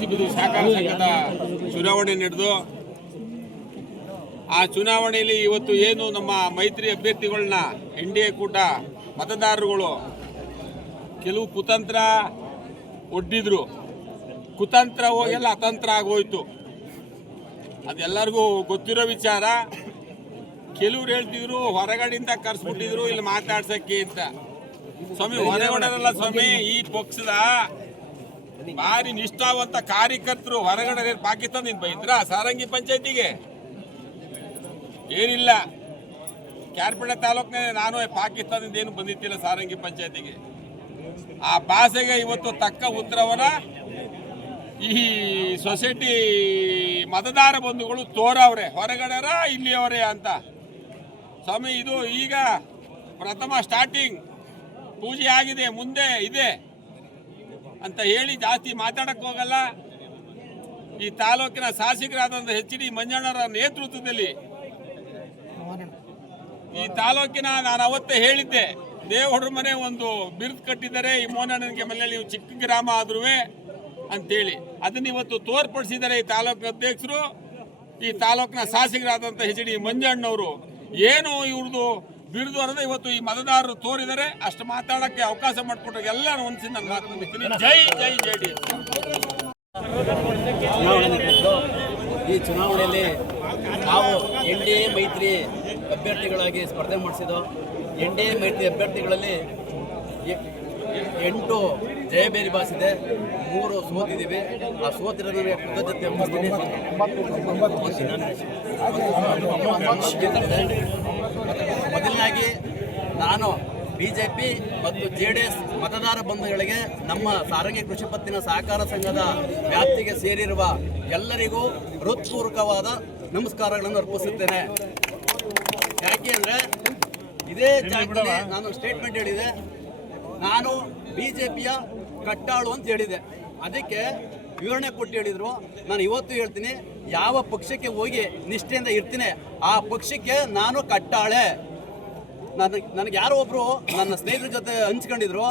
ಕೃಷಿ ಸಹಕಾರ ಸಂಘದ ಚುನಾವಣೆ ನಡೆದು ಆ ಚುನಾವಣೆಯಲ್ಲಿ ಇವತ್ತು ಏನು ನಮ್ಮ ಮೈತ್ರಿ ಅಭ್ಯರ್ಥಿಗಳನ್ನ NDA ಕೂಟ ಮತದಾರರುಗಳು ಕೆಲವು ಕುತಂತ್ರ ಒಡ್ಡಿದ್ರು. ಕುತಂತ್ರ ಹೋಗೆಲ್ಲ ಅತಂತ್ರ ಆಗೋಯ್ತು. ಅದೆಲ್ಲರಿಗೂ ಗೊತ್ತಿರೋ ವಿಚಾರ. ಕೆಲವ್ರು ಹೇಳ್ತಿದ್ರು ಹೊರಗಡೆಯಿಂದ ಕರ್ಸ್ಬಿಟ್ಟಿದ್ರು ಇಲ್ಲಿ ಮಾತಾಡ್ಸಕ್ಕೆ ಅಂತ. ಸ್ವಾಮಿ ಹೊರಗಡೆಲ್ಲ ಸ್ವಾಮಿ, ಈ ಪಕ್ಷದ ಭಾರಿ ನಿಷ್ಠಾವಂತ ಕಾರ್ಯಕರ್ತರು ಹೊರಗಡೆ ಪಾಕಿಸ್ತಾನದಿಂದ ಬೈದ್ರ ಸಾರಂಗಿ ಪಂಚಾಯತಿಗೆ ಏನಿಲ್ಲ. ಕ್ಯಾರ್ಪೇಟೆ ತಾಲೂಕಿನಲ್ಲಿ ನಾನು ಪಾಕಿಸ್ತಾನದಿಂದ ಏನು ಬಂದಿತ್ತಿಲ್ಲ ಸಾರಂಗಿ ಪಂಚಾಯತಿಗೆ. ಆ ಭಾಷೆಗೆ ಇವತ್ತು ತಕ್ಕ ಉತ್ತರವನ್ನ ಈ ಸೊಸೈಟಿ ಮತದಾರ ಬಂಧುಗಳು ತೋರವ್ರೆ, ಹೊರಗಡೆರ ಇಲ್ಲಿಯವರೇ ಅಂತ. ಸ್ವಾಮಿ ಇದು ಈಗ ಪ್ರಥಮ ಸ್ಟಾರ್ಟಿಂಗ್, ಪೂಜೆ ಆಗಿದೆ, ಮುಂದೆ ಇದೆ ಅಂತ ಹೇಳಿ ಜಾಸ್ತಿ ಮಾತಾಡಕ್ಕೆ ಹೋಗಲ್ಲ. ಈ ತಾಲೂಕಿನ ಶಾಸಕರಾದಂಥ HD ಮಂಜಣ್ಣರ ನೇತೃತ್ವದಲ್ಲಿ ಈ ತಾಲೂಕಿನ ನಾನು ಅವತ್ತೇ ಹೇಳಿದ್ದೆ, ದೇವರ ಮನೆ ಒಂದು ಬಿರುದು ಕಟ್ಟಿದ್ದಾರೆ ಈ ಮೋನಣ್ಣನಿಗೆ, ಮೇಲೆ ನೀವು ಚಿಕ್ಕ ಗ್ರಾಮ ಆದ್ರೂ ಅಂತೇಳಿ ಅದನ್ನ ಇವತ್ತು ತೋರ್ಪಡಿಸಿದ್ದಾರೆ ಈ ತಾಲೂಕಿನ ಅಧ್ಯಕ್ಷರು, ಈ ತಾಲೂಕಿನ ಶಾಸಕರಾದಂಥ HD ಮಂಜಣ್ಣವರು. ಏನು ಇವ್ರದ್ದು ಬಿರುದು ಅನ್ನೋದು ಇವತ್ತು ಈ ಮತದಾರರು ತೋರಿದರೆ. ಅಷ್ಟು ಮಾತಾಡಕ್ಕೆ ಅವಕಾಶ ಮಾಡಿಕೊಟ್ರೆ ಎಲ್ಲರೂ ಒಂದ್ಸಿ ನಾನು ಮಾತನಾಡ್ತೀನಿ. ಜೈ ಜೈ JDS. ಈ ಚುನಾವಣೆಯಲ್ಲಿ ನಾವು NDA ಮೈತ್ರಿ ಅಭ್ಯರ್ಥಿಗಳಾಗಿ ಸ್ಪರ್ಧೆ ಮಾಡಿಸಿದ್ದು. NDA ಮೈತ್ರಿ ಅಭ್ಯರ್ಥಿಗಳಲ್ಲಿ 8 ಜಯಬೇರಿ ಬಾಸಿದೆ, 3 ಸೋತಿದ್ದೀವಿ. ಆ ಸೋತಿರೋದಕ್ಕೆ ಕೃತಜ್ಞತೆ ಮೊದಲನಾಗಿ ನಾನು BJP ಮತ್ತು JDS ಮತದಾರ ಬಂಧುಗಳಿಗೆ, ನಮ್ಮ ಸಾರಂಗಿ ಕೃಷಿ ಪತ್ತಿನ ಸಹಕಾರ ಸಂಘದ ವ್ಯಾಪ್ತಿಗೆ ಸೇರಿರುವ ಎಲ್ಲರಿಗೂ ಹೃತ್ಪೂರ್ವಕವಾದ ನಮಸ್ಕಾರಗಳನ್ನು ಅರ್ಪಿಸುತ್ತೇನೆ. ಯಾಕೆ ಅಂದರೆ ಇದೇ ಜಾಗದಲ್ಲಿ ನಾನು ಸ್ಟೇಟ್ಮೆಂಟ್ ಹೇಳಿದೆ, ನಾನು BJPಯ ಕಟ್ಟಾಳು ಅಂತ ಹೇಳಿದೆ. ಅದಕ್ಕೆ ವಿವರಣೆ ಕೊಟ್ಟು ಹೇಳಿದ್ರು. ನಾನು ಇವತ್ತು ಹೇಳ್ತೀನಿ, ಯಾವ ಪಕ್ಷಕ್ಕೆ ಹೋಗಿ ನಿಷ್ಠೆಯಿಂದ ಇರ್ತೀನಿ ಆ ಪಕ್ಷಕ್ಕೆ ನಾನು ಕಟ್ಟಾಳೆ. ನನಗೆ ಯಾರೋ ಒಬ್ಬರು ನನ್ನ ಸ್ನೇಹಿತರ ಜೊತೆ ಹಂಚ್ಕೊಂಡಿದ್ರು,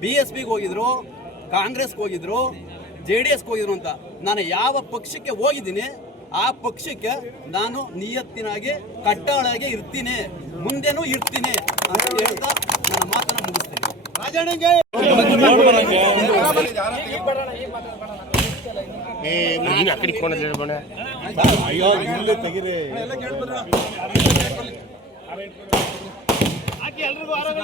BSPಗೆ ಹೋಗಿದ್ರು, ಕಾಂಗ್ರೆಸ್ಗೆ ಹೋಗಿದ್ರು, JDSಗೆ ಹೋಗಿದ್ರು ಅಂತ. ನಾನು ಯಾವ ಪಕ್ಷಕ್ಕೆ ಹೋಗಿದ್ದೀನಿ ಆ ಪಕ್ಷಕ್ಕೆ ನಾನು ನಿಯತ್ತಿನಾಗಿ ಕಟ್ಟಾಳಾಗಿ ಇರ್ತೀನಿ, ಮುಂದೆನೂ ಇರ್ತೀನಿ ಅಂತ ಹೇಳ್ತಾ ನನ್ನ ಮಾತನ್ನು ಮುಗಿಸ್ತೀನಿ. ಅಯ್ಯೋ ಇಲ್ಲೇ ತೆಗಿರಿ. ಎಲ್ರಿಗೂ ಆರೋಗ್ಯ